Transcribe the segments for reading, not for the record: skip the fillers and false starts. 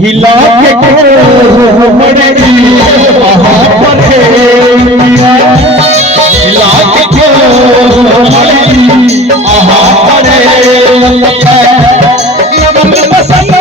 हिला के मड़गी पर हिला के मड़गी पर पसंद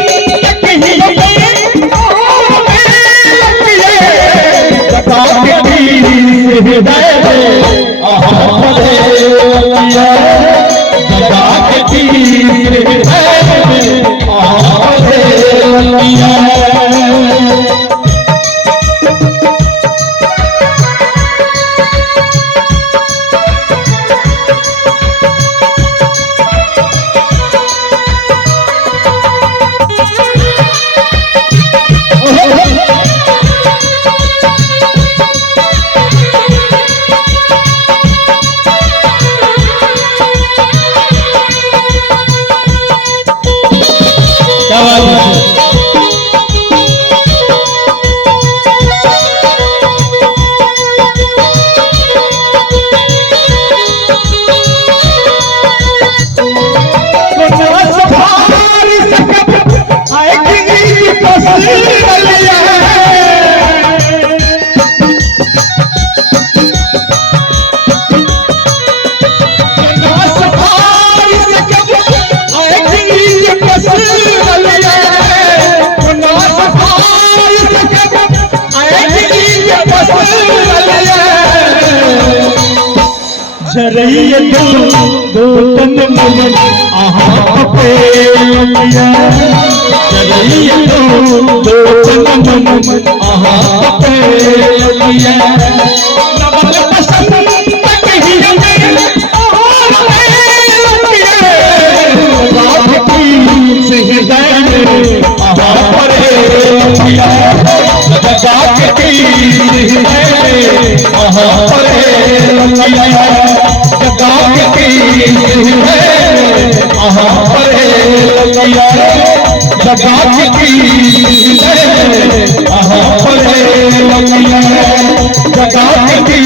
जरैया दो तन मन आहा पे जरैया दो तन मन आहा पे नवल पसंद कहीं से हृदय आहा परे जगा के आहा परे जगा के आहा परे जगा के आहा परे जगा के